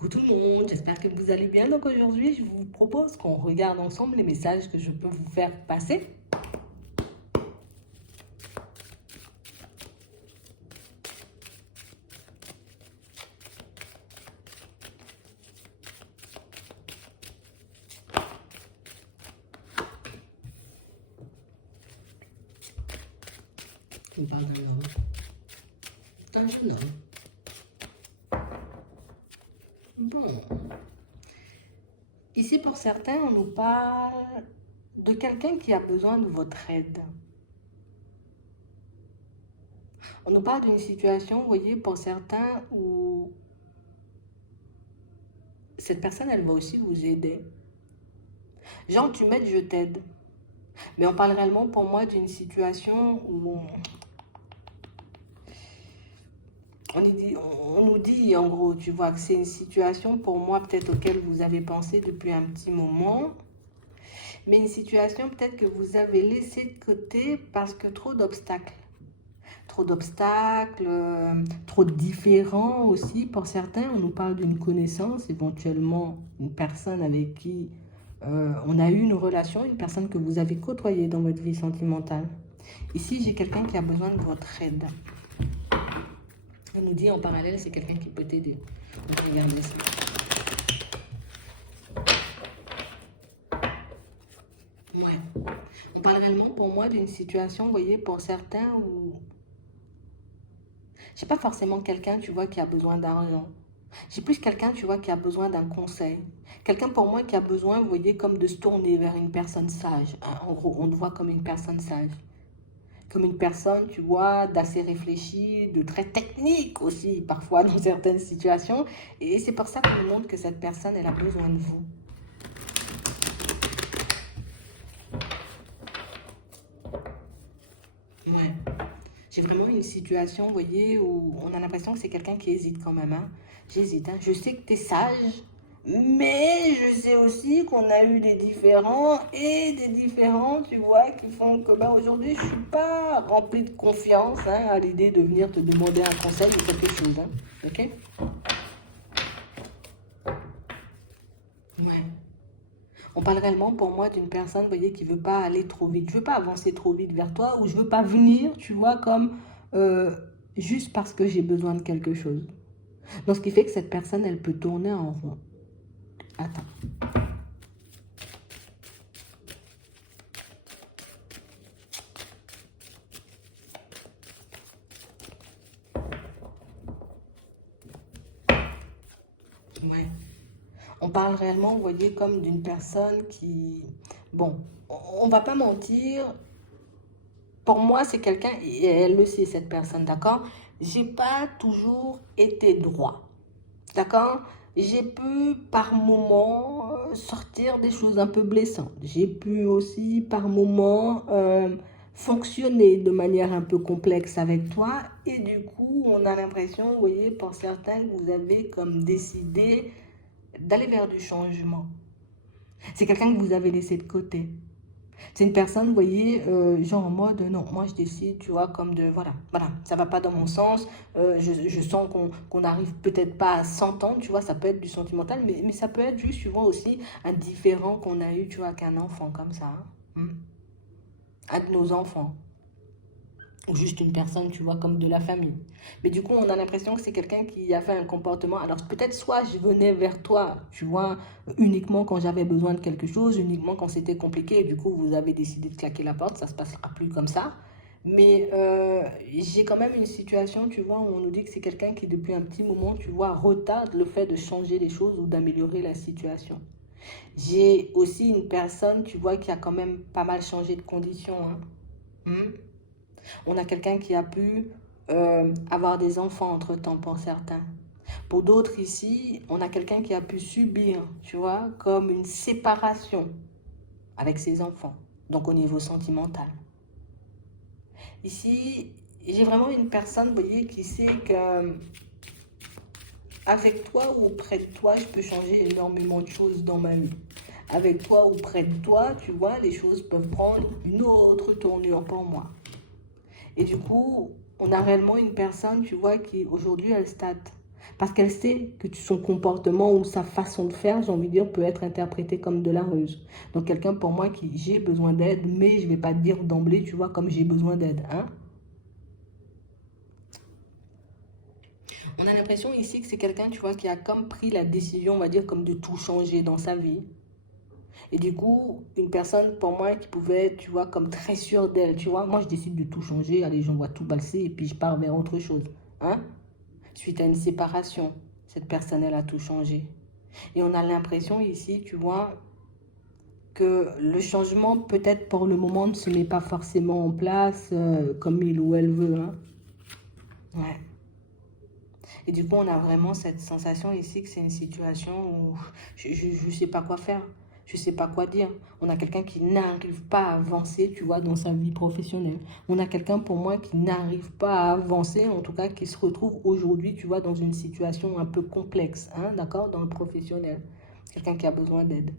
Coucou tout le monde, j'espère que vous allez bien. Donc aujourd'hui, je vous propose qu'on regarde ensemble les messages que je peux vous faire passer. On parle d'un jeune homme. Bon, ici pour certains, on nous parle de quelqu'un qui a besoin de votre aide. On nous parle d'une situation, vous voyez, pour certains où cette personne, elle va aussi vous aider. Genre, tu m'aides, je t'aide. Mais on parle réellement pour moi d'une situation où on nous dit en gros, tu vois, que c'est une situation pour moi peut-être auquel vous avez pensé depuis un petit moment, mais une situation peut-être que vous avez laissé de côté parce que trop d'obstacles. Trop d'obstacles, trop de différents aussi. Pour certains, on nous parle d'une connaissance, éventuellement une personne avec qui on a eu une relation, une personne que vous avez côtoyée dans votre vie sentimentale. Ici, j'ai quelqu'un qui a besoin de votre aide. On nous dit en parallèle, c'est quelqu'un qui peut t'aider. On va regarder ça. Ouais. On parle réellement pour moi d'une situation, vous voyez, pour certains où j'ai pas forcément quelqu'un, tu vois, qui a besoin d'argent. J'ai plus quelqu'un, tu vois, qui a besoin d'un conseil. Quelqu'un pour moi qui a besoin, vous voyez, comme de se tourner vers une personne sage. Hein, en gros, on te voit comme une personne sage. Comme une personne, tu vois, d'assez réfléchie, de très technique aussi, parfois dans certaines situations. Et c'est pour ça qu'on nous montre que cette personne, elle a besoin de vous. Ouais. J'ai vraiment une situation, vous voyez, où on a l'impression que c'est quelqu'un qui hésite quand même. Hein. J'hésite. Hein. Je sais que tu es sage, mais je sais aussi qu'on a eu des différends et des différends, tu vois, qui font que ben, aujourd'hui, je ne suis pas remplie de confiance hein, à l'idée de venir te demander un conseil ou quelque chose. Hein. Ok? Ouais. On parle réellement pour moi d'une personne, vous voyez, qui ne veut pas aller trop vite. Je ne veux pas avancer trop vite vers toi ou je ne veux pas venir, tu vois, comme euh, juste parce que j'ai besoin de quelque chose. Donc, ce qui fait que cette personne, elle peut tourner en rond. Attends. Ouais. On parle réellement, vous voyez, comme d'une personne qui... Bon, on va pas mentir. Pour moi, c'est quelqu'un, et elle le sait, cette personne, d'accord? J'ai pas toujours été droit. D'accord? J'ai pu par moments sortir des choses un peu blessantes. J'ai pu aussi par moments fonctionner de manière un peu complexe avec toi. Et du coup, on a l'impression, vous voyez, pour certains, que vous avez comme décidé d'aller vers du changement. C'est quelqu'un que vous avez laissé de côté. C'est une personne, vous voyez, genre en mode, non, moi je décide, tu vois, comme de, voilà, ça va pas dans mon sens, je sens qu'on n'arrive peut-être pas à s'entendre, tu vois, ça peut être du sentimental, mais ça peut être juste, tu vois, aussi un différent qu'on a eu, tu vois, qu'un enfant comme ça, hein. Un de nos enfants, ou juste une personne, tu vois, comme de la famille. Mais du coup, on a l'impression que c'est quelqu'un qui a fait un comportement. Alors, peut-être soit je venais vers toi, tu vois, uniquement quand j'avais besoin de quelque chose, uniquement quand c'était compliqué, et du coup, vous avez décidé de claquer la porte, ça se passera plus comme ça. Mais j'ai quand même une situation, tu vois, où on nous dit que c'est quelqu'un qui, depuis un petit moment, tu vois, retarde le fait de changer les choses ou d'améliorer la situation. J'ai aussi une personne, tu vois, qui a quand même pas mal changé de conditions. Hein. On a quelqu'un qui a pu avoir des enfants entre-temps pour certains. Pour d'autres ici, on a quelqu'un qui a pu subir, tu vois, comme une séparation avec ses enfants, donc au niveau sentimental. Ici, j'ai vraiment une personne, vous voyez, qui sait que avec toi ou près de toi, je peux changer énormément de choses dans ma vie. Avec toi ou près de toi, tu vois, les choses peuvent prendre une autre tournure pour moi. Et du coup, on a réellement une personne, tu vois, qui aujourd'hui, elle state. Parce qu'elle sait que son comportement ou sa façon de faire, j'ai envie de dire, peut être interprété comme de la ruse. Donc quelqu'un pour moi qui j'ai besoin d'aide, mais je ne vais pas te dire d'emblée, tu vois, comme j'ai besoin d'aide. Hein? On a l'impression ici que c'est quelqu'un, tu vois, qui a comme pris la décision, on va dire, comme de tout changer dans sa vie. Et du coup, une personne pour moi qui pouvait être, tu vois, comme très sûre d'elle, tu vois, moi je décide de tout changer, allez, j'envoie tout balser et puis je pars vers autre chose. Hein? Suite à une séparation, cette personne, elle a tout changé. Et on a l'impression ici, tu vois, que le changement, peut-être pour le moment, ne se met pas forcément en place comme il ou elle veut. Hein. Ouais. Et du coup, on a vraiment cette sensation ici que c'est une situation où je ne sais pas quoi faire. Je ne sais pas quoi dire. On a quelqu'un qui n'arrive pas à avancer, tu vois, dans sa vie professionnelle. On a quelqu'un, pour moi, qui n'arrive pas à avancer, en tout cas, qui se retrouve aujourd'hui, tu vois, dans une situation un peu complexe, hein, d'accord, dans le professionnel. Quelqu'un qui a besoin d'aide.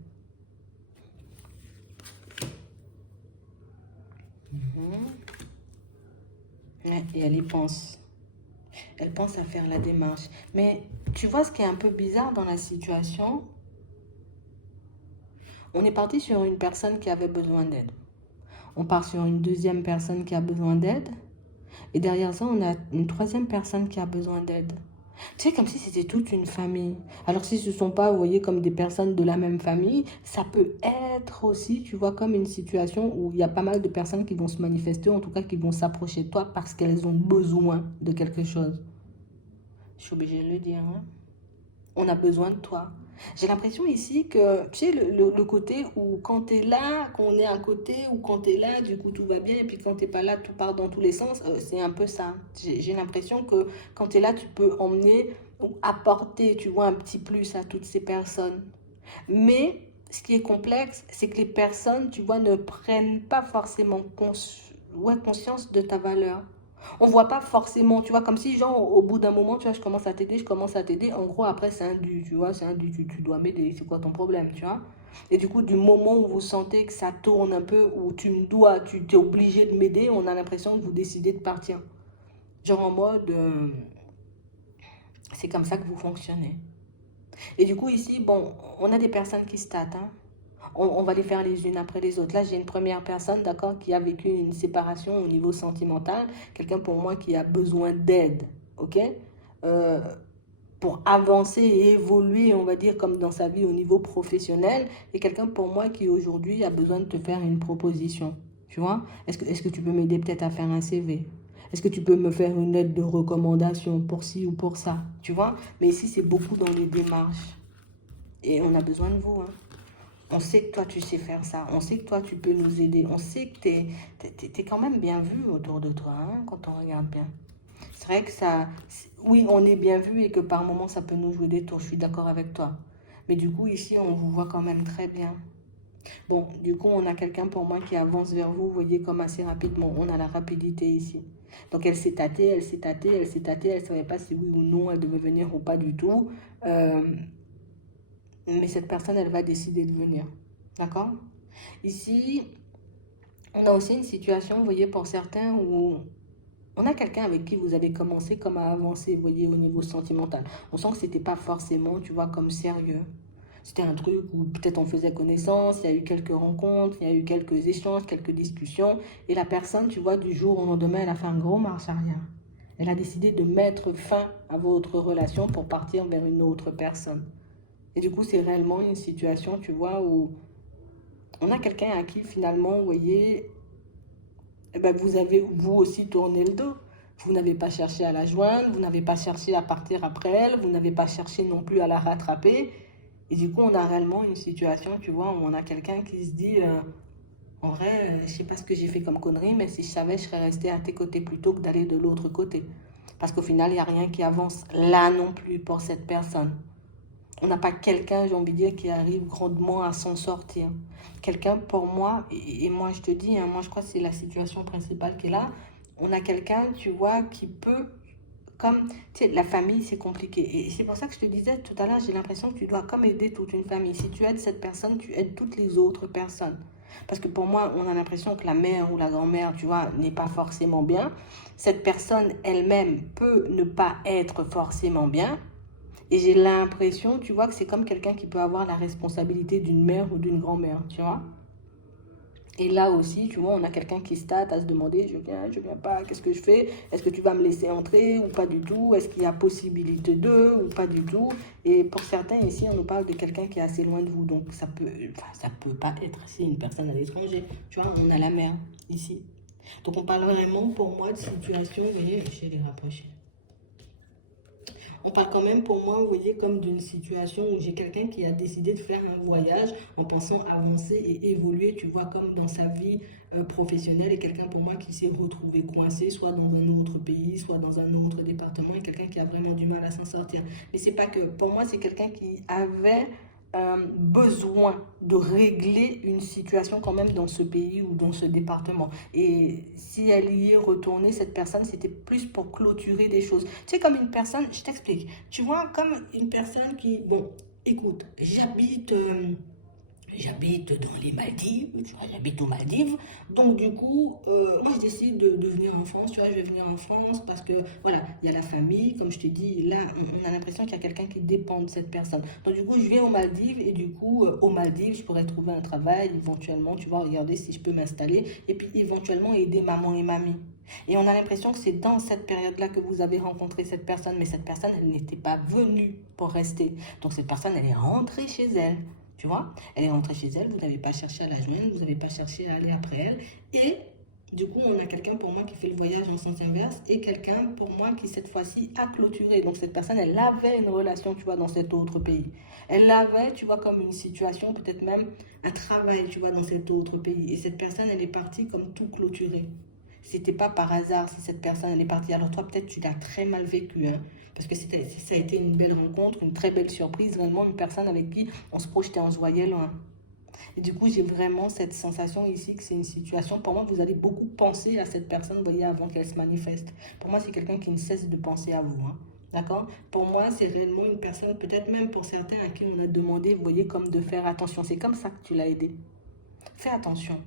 Ouais, et elle y pense. Elle pense à faire la démarche. Mais tu vois ce qui est un peu bizarre dans la situation, on est parti sur une personne qui avait besoin d'aide. On part sur une deuxième personne qui a besoin d'aide. Et derrière ça, on a une troisième personne qui a besoin d'aide. Tu sais, comme si c'était toute une famille. Alors, si ce ne sont pas, vous voyez, comme des personnes de la même famille, ça peut être aussi, tu vois, comme une situation où il y a pas mal de personnes qui vont se manifester, en tout cas qui vont s'approcher de toi parce qu'elles ont besoin de quelque chose. Je suis obligée de le dire, hein. On a besoin de toi. J'ai l'impression ici que, tu sais, le côté où quand tu es là, qu'on est à côté, ou quand tu es là, du coup tout va bien, et puis quand tu n'es pas là, tout part dans tous les sens, c'est un peu ça. J'ai l'impression que quand tu es là, tu peux emmener ou apporter, tu vois, un petit plus à toutes ces personnes. Mais ce qui est complexe, c'est que les personnes, tu vois, ne prennent pas forcément ouais, conscience de ta valeur. On voit pas forcément, tu vois, comme si, genre, au bout d'un moment, tu vois, je commence à t'aider, je commence à t'aider. En gros, après, c'est un dû, tu vois, c'est un dû, tu dois m'aider, c'est quoi ton problème, tu vois. Et du coup, du moment où vous sentez que ça tourne un peu, où tu me dois, tu t'es obligé de m'aider, on a l'impression que vous décidez de partir. Genre en mode, c'est comme ça que vous fonctionnez. Et du coup, ici, bon, on a des personnes qui se tâtent, hein. On va les faire les unes après les autres. Là, j'ai une première personne, d'accord, qui a vécu une séparation au niveau sentimental. Quelqu'un pour moi qui a besoin d'aide, ok, euh, pour avancer et évoluer, on va dire, comme dans sa vie au niveau professionnel. Et quelqu'un pour moi qui aujourd'hui a besoin de te faire une proposition. Tu vois, est-ce que tu peux m'aider peut-être à faire un CV? Est-ce que tu peux me faire une lettre de recommandation pour ci ou pour ça? Tu vois, mais ici, c'est beaucoup dans les démarches. Et on a besoin de vous, hein. On sait que toi, tu sais faire ça. On sait que toi, tu peux nous aider. On sait que t'es quand même bien vu autour de toi, hein, quand on regarde bien. C'est vrai que ça... Oui, on est bien vu et que par moments, ça peut nous jouer des tours. Je suis d'accord avec toi. Mais du coup, ici, on vous voit quand même très bien. Bon, du coup, on a quelqu'un pour moi qui avance vers vous, vous voyez, comme assez rapidement. On a la rapidité ici. Donc, elle s'est tâtée, elle s'est tâtée, elle s'est tâtée. Elle ne savait pas si oui ou non elle devait venir ou pas du tout. Euh, mais cette personne, elle va décider de venir. D'accord? Ici, on a aussi une situation, vous voyez, pour certains où on a quelqu'un avec qui vous avez commencé comme à avancer, vous voyez, au niveau sentimental. On sent que c'était pas forcément, tu vois, comme sérieux. C'était un truc où peut-être on faisait connaissance, il y a eu quelques rencontres, il y a eu quelques échanges, quelques discussions. Et la personne, tu vois, du jour au lendemain, elle a fait un gros marche arrière. Elle a décidé de mettre fin à votre relation pour partir vers une autre personne. Et du coup, c'est réellement une situation, tu vois, où on a quelqu'un à qui finalement, vous voyez, eh ben, vous avez vous aussi tourné le dos. Vous n'avez pas cherché à la joindre, vous n'avez pas cherché à partir après elle, vous n'avez pas cherché non plus à la rattraper. Et du coup, on a réellement une situation, tu vois, où on a quelqu'un qui se dit, en vrai, je sais pas ce que j'ai fait comme connerie, mais si je savais, je serais resté à tes côtés plutôt que d'aller de l'autre côté. Parce qu'au final, il n'y a rien qui avance là non plus pour cette personne. On n'a pas quelqu'un, j'ai envie de dire, qui arrive grandement à s'en sortir. Quelqu'un, pour moi, et moi je te dis, hein, moi je crois que c'est la situation principale qui est là, on a quelqu'un, tu vois, qui peut, comme, tu sais, la famille, c'est compliqué. Et c'est pour ça que je te disais tout à l'heure, j'ai l'impression que tu dois comme aider toute une famille. Si tu aides cette personne, tu aides toutes les autres personnes. Parce que pour moi, on a l'impression que la mère ou la grand-mère, tu vois, n'est pas forcément bien. Cette personne elle-même peut ne pas être forcément bien. Et j'ai l'impression, tu vois, que c'est comme quelqu'un qui peut avoir la responsabilité d'une mère ou d'une grand-mère, tu vois. Et là aussi, tu vois, on a quelqu'un qui se tâte à se demander, je viens pas, qu'est-ce que je fais? Est-ce que tu vas me laisser entrer ou pas du tout? Est-ce qu'il y a possibilité de ou pas du tout? Et pour certains ici, on nous parle de quelqu'un qui est assez loin de vous, donc ça peut pas être si une personne à l'étranger. Tu vois, on a la mer ici. Donc on parle vraiment pour moi de situation, vous voyez, je vais les rapprocher. On parle quand même pour moi, vous voyez, comme d'une situation où j'ai quelqu'un qui a décidé de faire un voyage en pensant avancer et évoluer, tu vois, comme dans sa vie professionnelle, et quelqu'un pour moi qui s'est retrouvé coincé, soit dans un autre pays, soit dans un autre département, et quelqu'un qui a vraiment du mal à s'en sortir. Mais c'est pas que, pour moi, c'est quelqu'un qui avait besoin de régler une situation quand même dans ce pays ou dans ce département. Et si elle y est retournée, cette personne, c'était plus pour clôturer des choses. Tu sais, comme une personne, je t'explique, tu vois, comme une personne qui, bon, écoute, j'habite dans les Maldives, tu vois, j'habite aux Maldives. Donc, du coup, moi, je décide de venir en France. Tu vois, je vais venir en France parce que, voilà, il y a la famille. Comme je te dis, là, on a l'impression qu'il y a quelqu'un qui dépend de cette personne. Donc, du coup, je viens aux Maldives et du coup, aux Maldives, je pourrais trouver un travail éventuellement. Tu vois, regarder si je peux m'installer et puis éventuellement aider maman et mamie. Et on a l'impression que c'est dans cette période-là que vous avez rencontré cette personne, mais cette personne, elle n'était pas venue pour rester. Donc, cette personne, elle est rentrée chez elle. Tu vois, elle est rentrée chez elle, vous n'avez pas cherché à la joindre, vous n'avez pas cherché à aller après elle. Et du coup, on a quelqu'un pour moi qui fait le voyage en sens inverse et quelqu'un pour moi qui cette fois-ci a clôturé. Donc cette personne, elle avait une relation, tu vois, dans cet autre pays. Elle avait, tu vois, comme une situation, peut-être même un travail, tu vois, dans cet autre pays. Et cette personne, elle est partie comme tout clôturé. C'était pas par hasard si cette personne elle est partie. Alors toi, peut-être tu l'as très mal vécu, hein, parce que ça a été une belle rencontre, une très belle surprise, vraiment une personne avec qui on se projetait, on se voyait loin. Et du coup, j'ai vraiment cette sensation ici que c'est une situation. Pour moi, vous allez beaucoup penser à cette personne, vous voyez, avant qu'elle se manifeste. Pour moi, c'est quelqu'un qui ne cesse de penser à vous, hein. D'accord? Pour moi, c'est réellement une personne, peut-être même pour certains à qui on a demandé, vous voyez, comme de faire attention. C'est comme ça que tu l'as aidé. Fais attention.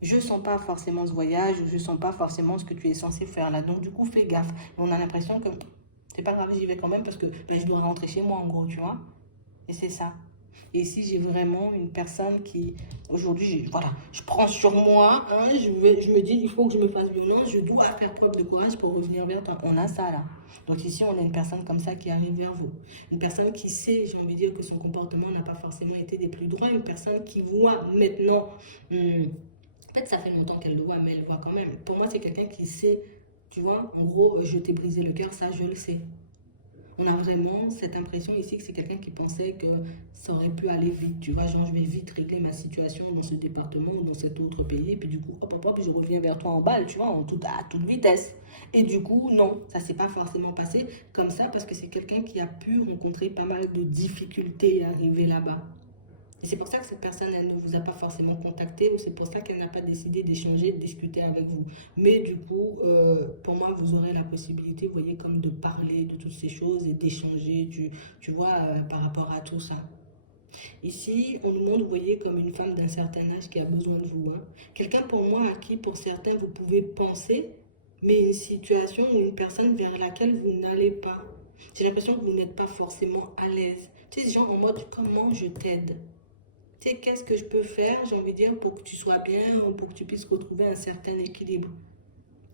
Je ne sens pas forcément ce voyage, je ne sens pas forcément ce que tu es censé faire là. Donc, du coup, fais gaffe. Et on a l'impression que c'est pas grave, j'y vais quand même parce que ben, je dois rentrer chez moi en gros, tu vois. Et c'est ça. Et si j'ai vraiment une personne qui, aujourd'hui, voilà, je prends sur moi, hein, je me dis, il faut que je me fasse violence, je dois faire preuve de courage pour revenir vers toi. On a ça là. Donc ici, on a une personne comme ça qui arrive vers vous. Une personne qui sait, j'ai envie de dire, que son comportement n'a pas forcément été des plus droits. Une personne qui voit maintenant, en fait, ça fait longtemps qu'elle le voit, mais elle voit quand même. Pour moi, c'est quelqu'un qui sait, tu vois, en gros, je t'ai brisé le cœur, ça, je le sais. On a vraiment cette impression ici que c'est quelqu'un qui pensait que ça aurait pu aller vite. Tu vois, genre, je vais vite régler ma situation dans ce département ou dans cet autre pays. Et puis du coup, hop, hop, hop, je reviens vers toi en balle, tu vois, à toute vitesse. Et du coup, non, ça s'est pas forcément passé comme ça parce que c'est quelqu'un qui a pu rencontrer pas mal de difficultés à arriver là-bas. Et c'est pour ça que cette personne, elle ne vous a pas forcément contacté ou c'est pour ça qu'elle n'a pas décidé d'échanger, de discuter avec vous. Mais du coup, pour moi, vous aurez la possibilité, vous voyez, comme de parler de toutes ces choses et d'échanger, tu vois, par rapport à tout ça. Ici, on nous montre, vous voyez, comme une femme d'un certain âge qui a besoin de vous, hein. Quelqu'un pour moi à qui, pour certains, vous pouvez penser, mais une situation ou une personne vers laquelle vous n'allez pas. J'ai l'impression que vous n'êtes pas forcément à l'aise. Tu sais, genre en mode, comment je t'aide? Tu sais, qu'est-ce que je peux faire, j'ai envie de dire, pour que tu sois bien ou pour que tu puisses retrouver un certain équilibre.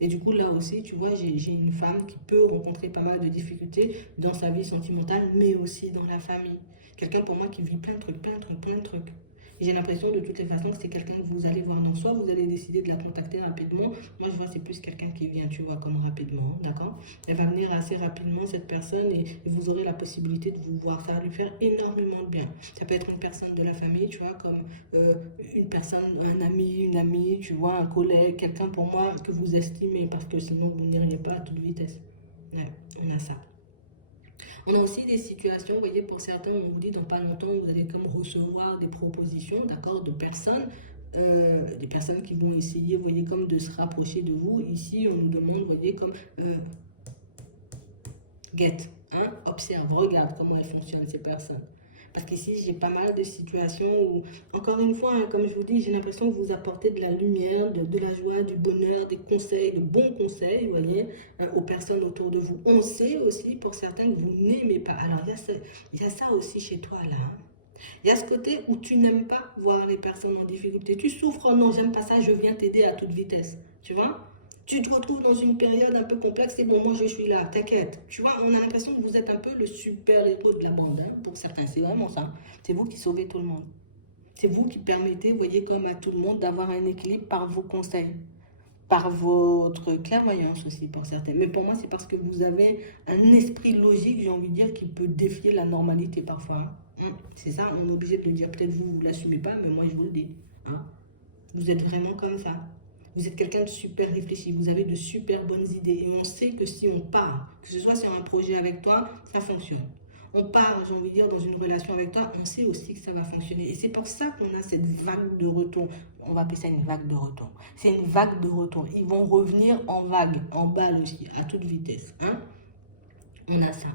Et du coup, là aussi, tu vois, j'ai une femme qui peut rencontrer pas mal de difficultés dans sa vie sentimentale, mais aussi dans la famille. Quelqu'un pour moi qui vit plein de trucs, plein de trucs, plein de trucs. Et j'ai l'impression de toutes les façons que c'est quelqu'un que vous allez voir dans soi, vous allez décider de la contacter rapidement. Moi, je vois c'est plus quelqu'un qui vient, tu vois, comme rapidement, d'accord? Elle va venir assez rapidement, cette personne, et vous aurez la possibilité de vous voir. Ça va lui faire énormément de bien. Ça peut être une personne de la famille, tu vois, comme euh, une personne, un ami, une amie, tu vois, un collègue, quelqu'un pour moi que vous estimez, parce que sinon vous n'iriez pas à toute vitesse. Ouais, on a ça. On a aussi des situations, vous voyez, pour certains, on vous dit dans pas longtemps, vous allez comme recevoir des propositions, d'accord, de personnes, des personnes qui vont essayer, vous voyez, comme de se rapprocher de vous. Ici, on nous demande, vous voyez, comme get, hein, observe, regarde comment elles fonctionnent, ces personnes. Parce qu'ici, j'ai pas mal de situations où, encore une fois, hein, comme je vous dis, j'ai l'impression que vous apportez de la lumière, de la joie, du bonheur, des conseils, de bons conseils, vous voyez, aux personnes autour de vous. On sait aussi, pour certains, que vous n'aimez pas. Alors, il y a ça aussi chez toi, là, hein. Il y a ce côté où tu n'aimes pas voir les personnes en difficulté. Tu souffres, oh non, j'aime pas ça, je viens t'aider à toute vitesse. Tu vois? Tu te retrouves dans une période un peu complexe et bon, moi je suis là, t'inquiète. Tu vois, on a l'impression que vous êtes un peu le super-héros de la bande, hein, pour certains. C'est vraiment ça. C'est vous qui sauvez tout le monde. C'est vous qui permettez, vous voyez, comme à tout le monde, d'avoir un équilibre par vos conseils, par votre clairvoyance aussi pour certains. Mais pour moi, c'est parce que vous avez un esprit logique, j'ai envie de dire, qui peut défier la normalité parfois, hein. C'est ça, on est obligé de le dire. Peut-être vous ne l'assumez pas, mais moi je vous le dis, hein. Vous êtes vraiment comme ça. Vous êtes quelqu'un de super réfléchi, vous avez de super bonnes idées. Et on sait que si on part, que ce soit sur un projet avec toi, ça fonctionne. On part, j'ai envie de dire, dans une relation avec toi, on sait aussi que ça va fonctionner. Et c'est pour ça qu'on a cette vague de retour. On va appeler ça une vague de retour. C'est une vague de retour. Ils vont revenir en vague, en balle aussi, à toute vitesse, hein. On a ça.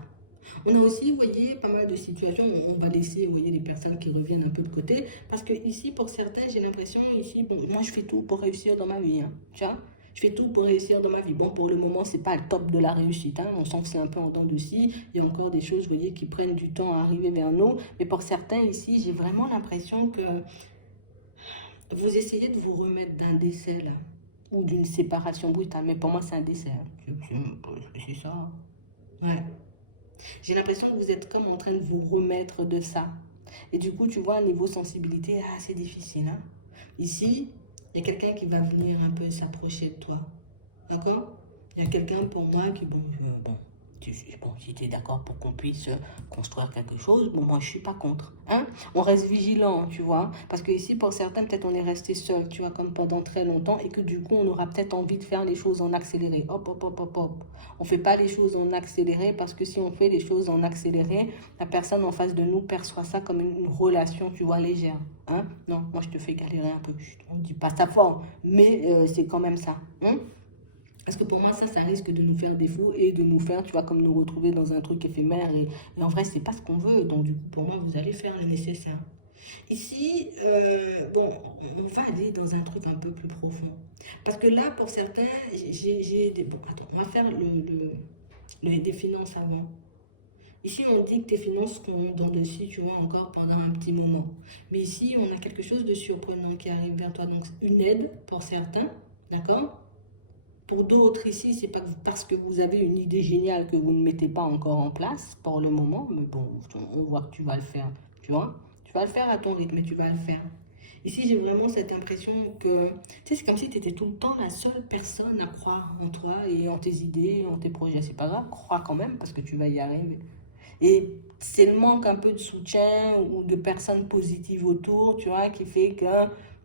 On a aussi, vous voyez, pas mal de situations où on va laisser, vous voyez, les personnes qui reviennent un peu de côté. Parce que ici, pour certains, j'ai l'impression, ici, bon, moi, je fais tout pour réussir dans ma vie, hein, tu vois. Je fais tout pour réussir dans ma vie. Bon, pour le moment, c'est pas le top de la réussite, hein. On sent que c'est un peu en dents de scie. Il y a encore des choses, vous voyez, qui prennent du temps à arriver vers nous. Mais pour certains, ici, j'ai vraiment l'impression que vous essayez de vous remettre d'un décès, là. Ou d'une séparation brutale. Mais pour moi, c'est un décès, hein. C'est ça, hein. Ouais. J'ai l'impression que vous êtes comme en train de vous remettre de ça. Et du coup, tu vois, niveau sensibilité, ah, c'est difficile, hein. Ici, il y a quelqu'un qui va venir un peu s'approcher de toi. D'accord? Il y a quelqu'un pour moi qui, bon, bon, bon, si tu es d'accord pour qu'on puisse construire quelque chose, bon, moi, je suis pas contre, hein. On reste vigilant, tu vois. Parce que ici, pour certains, peut-être on est resté seul, tu vois, comme pendant très longtemps, et que du coup, on aura peut-être envie de faire les choses en accéléré. Hop, hop, hop, hop, hop. On fait pas les choses en accéléré parce que si on fait les choses en accéléré, la personne en face de nous perçoit ça comme une relation, tu vois, légère, hein. Non, moi, je te fais galérer un peu. On dit pas ça fort, mais c'est quand même ça, hein. Parce que pour moi, ça risque de nous faire défaut et de nous faire, tu vois, comme nous retrouver dans un truc éphémère. Et en vrai, c'est pas ce qu'on veut. Donc, du coup, pour moi, vous allez faire le nécessaire. Ici, bon, on va aller dans un truc un peu plus profond. Parce que là, pour certains, j'ai des... Bon, attends, on va faire des finances avant. Ici, on dit que tes finances seront dans le dessus, tu vois, encore pendant un petit moment. Mais ici, on a quelque chose de surprenant qui arrive vers toi. Donc, une aide pour certains, d'accord? Pour d'autres ici, c'est pas parce que vous avez une idée géniale que vous ne mettez pas encore en place pour le moment, mais bon, on voit que tu vas le faire, tu vois. Tu vas le faire à ton rythme, mais tu vas le faire. Ici, j'ai vraiment cette impression que, tu sais, c'est comme si tu étais tout le temps la seule personne à croire en toi et en tes idées, en tes projets. C'est pas grave, crois quand même parce que tu vas y arriver. Et c'est le manque un peu de soutien ou de personnes positives autour, tu vois, qui fait que,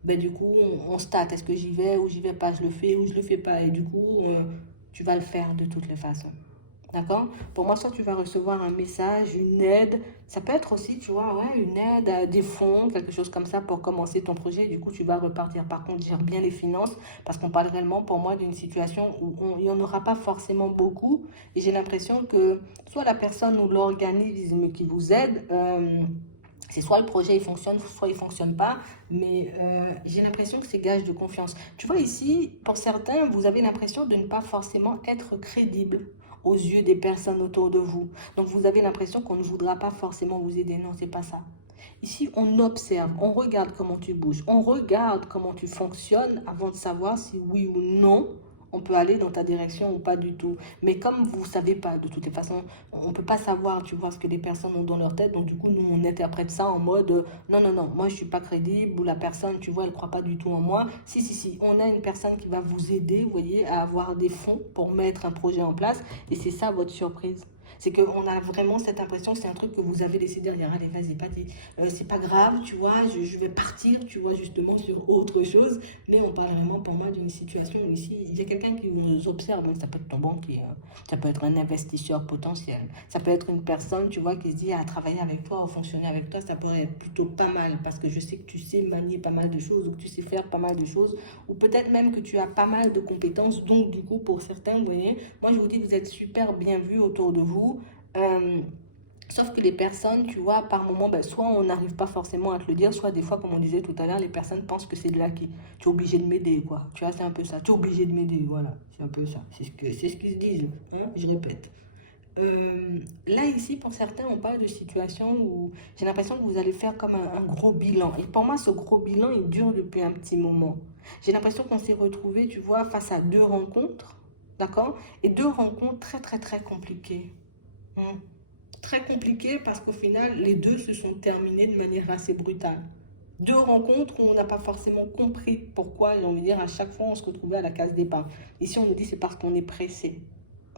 ben, du coup, on state. Est-ce que j'y vais ou j'y vais pas? Je le fais ou je le fais pas? Et du coup, tu vas le faire de toutes les façons. D'accord? Pour moi, soit tu vas recevoir un message, une aide. Ça peut être aussi, tu vois, ouais, une aide, des fonds, quelque chose comme ça pour commencer ton projet. Du coup, tu vas repartir. Par contre, gère bien les finances parce qu'on parle réellement, pour moi, d'une situation où il n'y en aura pas forcément beaucoup. Et j'ai l'impression que soit la personne ou l'organisme qui vous aide, c'est soit le projet il fonctionne, soit il fonctionne pas, mais j'ai l'impression que c'est gage de confiance. Tu vois ici, pour certains, vous avez l'impression de ne pas forcément être crédible aux yeux des personnes autour de vous. Donc vous avez l'impression qu'on ne voudra pas forcément vous aider. Non, c'est pas ça. Ici, on observe, on regarde comment tu bouges, on regarde comment tu fonctionnes avant de savoir si oui ou non on peut aller dans ta direction ou pas du tout. Mais comme vous ne savez pas, de toutes les façons, on ne peut pas savoir, tu vois, ce que les personnes ont dans leur tête. Donc, du coup, nous, on interprète ça en mode non, non, non, moi, je ne suis pas crédible ou la personne, tu vois, elle ne croit pas du tout en moi. Si, si, si, on a une personne qui va vous aider, vous voyez, à avoir des fonds pour mettre un projet en place. Et c'est ça votre surprise. C'est qu'on a vraiment cette impression que c'est un truc que vous avez laissé derrière. Allez, vas-y, pas dit. C'est pas grave, tu vois, je vais partir, tu vois, justement sur autre chose. Mais on parle vraiment pour moi d'une situation où ici, il y a quelqu'un qui nous observe. Donc ça peut être ton banquier, hein. Ça peut être un investisseur potentiel. Ça peut être une personne, tu vois, qui se dit à travailler avec toi, à fonctionner avec toi, ça pourrait être plutôt pas mal. Parce que je sais que tu sais manier pas mal de choses ou que tu sais faire pas mal de choses. Ou peut-être même que tu as pas mal de compétences. Donc, du coup, pour certains, vous voyez, moi, je vous dis, vous êtes super bien vus autour de vous. Euh, Sauf que les personnes, tu vois, par moment, ben, soit on n'arrive pas forcément à te le dire, soit des fois, comme on disait tout à l'heure, les personnes pensent que c'est de l'acquis. Tu es obligé de m'aider, quoi. Tu vois, c'est un peu ça. Tu es obligé de m'aider, voilà. C'est un peu ça. C'est ce qu'ils se disent, hein, je répète. Là, ici, pour certains, on parle de situations où j'ai l'impression que vous allez faire comme un gros bilan. Et pour moi, ce gros bilan, il dure depuis un petit moment. J'ai l'impression qu'on s'est retrouvés, tu vois, face à deux rencontres, d'accord? Et deux rencontres très, très, très compliquées. Hmm. Très compliquées parce qu'au final, les deux se sont terminées de manière assez brutale. Deux rencontres où on n'a pas forcément compris pourquoi, j'ai envie de dire, à chaque fois, on se retrouvait à la case départ. Ici, on nous dit c'est parce qu'on est pressé.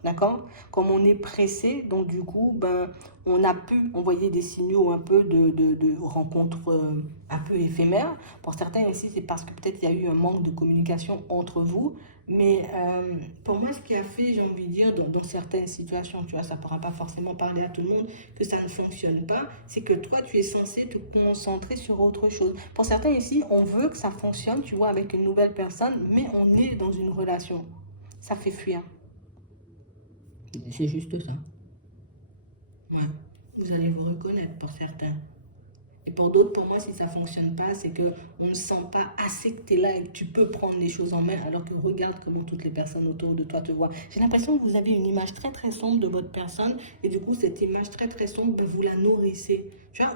D'accord? Comme on est pressé, donc du coup, ben, on a pu envoyer des signaux un peu de rencontres un peu éphémères. Pour certains ici, c'est parce que peut-être il y a eu un manque de communication entre vous. Mais pour moi, ce qui a fait, j'ai envie de dire, dans certaines situations, tu vois, ça ne pourra pas forcément parler à tout le monde, que ça ne fonctionne pas, c'est que toi, tu es censé te concentrer sur autre chose. Pour certains ici, on veut que ça fonctionne, tu vois, avec une nouvelle personne, mais on est dans une relation. Ça fait fuir. C'est juste ça. Ouais. Vous allez vous reconnaître pour certains. Et pour d'autres, pour moi, si ça ne fonctionne pas, c'est que on ne sent pas assez que tu es là et que tu peux prendre les choses en main, alors que regarde comment toutes les personnes autour de toi te voient. J'ai l'impression que vous avez une image très très sombre de votre personne, et du coup, cette image très très sombre, ben, vous la nourrissez. Tu vois,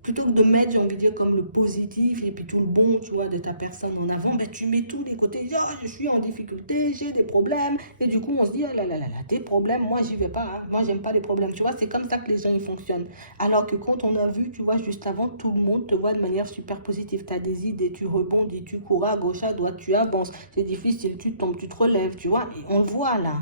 plutôt que de mettre, j'ai envie de dire, comme le positif et puis tout le bon, tu vois, de ta personne en avant, ben, tu mets tous les côtés. Oh, je suis en difficulté, j'ai des problèmes. Et du coup, on se dit, ah là là là là, des problèmes, moi, j'y vais pas. Hein. Moi, j'aime pas les problèmes. Tu vois, c'est comme ça que les gens, ils fonctionnent. Alors que quand on a vu, tu vois, juste avant, tout le monde te voit de manière super positive. Tu as des idées, tu rebondis, tu cours à gauche, à droite, tu avances. C'est difficile, tu tombes, tu te relèves, tu vois. Et on le voit là.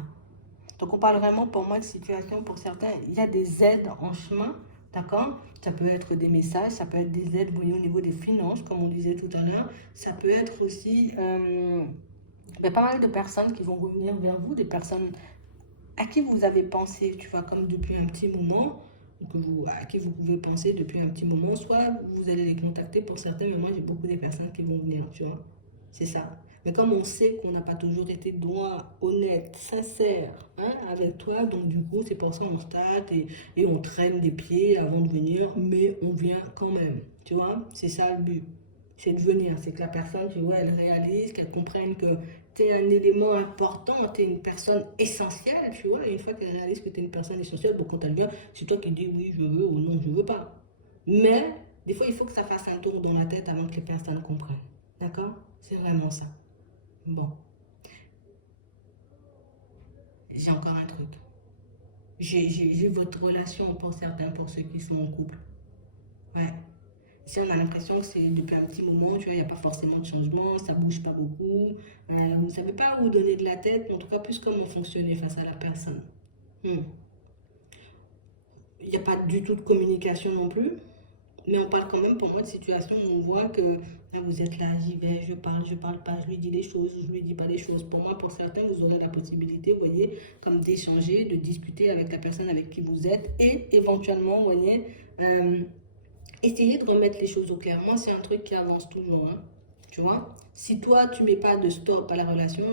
Donc on parle vraiment pour moi de situation, pour certains, il y a des aides en chemin, d'accord? Ça peut être des messages, ça peut être des aides, vous voyez, au niveau des finances, comme on disait tout à l'heure. Ça peut être aussi ben, pas mal de personnes qui vont revenir vers vous, des personnes à qui vous avez pensé, tu vois, comme depuis un petit moment, à qui vous pouvez penser depuis un petit moment, soit vous allez les contacter pour certains, mais moi j'ai beaucoup de personnes qui vont venir, tu vois. C'est ça. Mais comme on sait qu'on n'a pas toujours été droit, honnête, sincère hein, avec toi, donc du coup c'est pour ça qu'on se tâte et on traîne des pieds avant de venir, mais on vient quand même, tu vois. C'est ça le but. C'est de venir, c'est que la personne, tu vois, elle réalise, qu'elle comprenne que tu es un élément important, tu es une personne essentielle, tu vois. Et une fois qu'elle réalise que tu es une personne essentielle, bon, quand elle vient, c'est toi qui dis oui, je veux ou non, je veux pas. Mais des fois, il faut que ça fasse un tour dans la tête avant que les personnes comprennent. D'accord? C'est vraiment ça. Bon, j'ai encore un truc. J'ai votre relation pour certains, pour ceux qui sont en couple. Ouais. Si on a l'impression que c'est depuis un petit moment, tu vois, il n'y a pas forcément de changement, ça bouge pas beaucoup, vous ne savez pas où donner de la tête, mais en tout cas plus comment fonctionner face à la personne. Hmm. Il n'y a pas du tout de communication non plus, mais on parle quand même pour moi de situation où on voit que ah, vous êtes là, j'y vais, je parle pas, je lui dis les choses, je lui dis pas les choses. Pour moi, pour certains, vous aurez la possibilité, vous voyez, comme d'échanger, de discuter avec la personne avec qui vous êtes et éventuellement, vous voyez, euh, essayer de remettre les choses au clair. Moi, c'est un truc qui avance toujours. Hein. Tu vois? Si toi, tu mets pas de stop à la relation,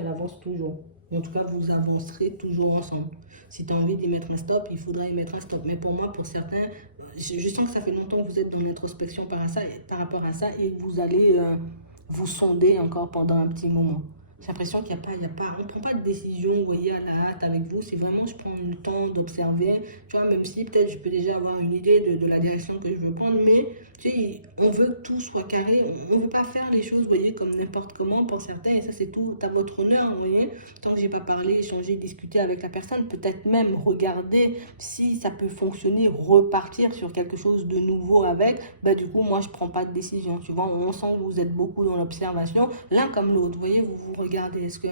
elle avance toujours. En tout cas, vous avancerez toujours ensemble. Si tu as envie d'y mettre un stop, il faudra y mettre un stop. Mais pour moi, pour certains, je sens que ça fait longtemps que vous êtes dans l'introspection par rapport à ça et que vous allez vous sonder encore pendant un petit moment. J'ai l'impression qu'il n'y a pas, on ne prend pas de décision, vous voyez, à la hâte avec vous. C'est vraiment, je prends le temps d'observer, tu vois, même si peut-être je peux déjà avoir une idée de la direction que je veux prendre, mais tu sais, on veut que tout soit carré. On ne veut pas faire les choses, vous voyez, comme n'importe comment pour certains, et ça, c'est tout à votre honneur, vous voyez. Tant que j'ai pas parlé, échangé, discuté avec la personne, peut-être même regarder si ça peut fonctionner, repartir sur quelque chose de nouveau avec, bah, du coup, moi, je prends pas de décision, tu vois. On sent que vous êtes beaucoup dans l'observation, l'un comme l'autre, vous voyez, vous vous regardez, est-ce que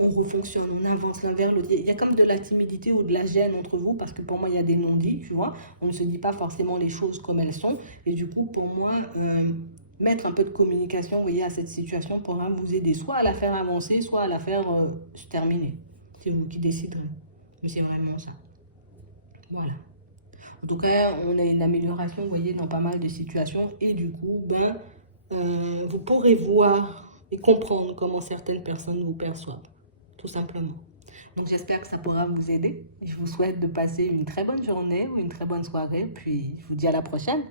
on refonctionne, on avance l'un vers l'autre. Il y a comme de la timidité ou de la gêne entre vous, parce que pour moi, il y a des non-dits, tu vois. On ne se dit pas forcément les choses comme elles sont, et du coup, pour moi, mettre un peu de communication, vous voyez, à cette situation pourra vous aider soit à la faire avancer, soit à la faire se terminer. C'est vous qui déciderez. Mais c'est vraiment ça. Voilà. En tout cas, on a une amélioration, vous voyez, dans pas mal de situations. Et du coup, ben, vous pourrez voir et comprendre comment certaines personnes vous perçoivent. Tout simplement. Donc j'espère que ça pourra vous aider. Je vous souhaite de passer une très bonne journée ou une très bonne soirée, puis je vous dis à la prochaine.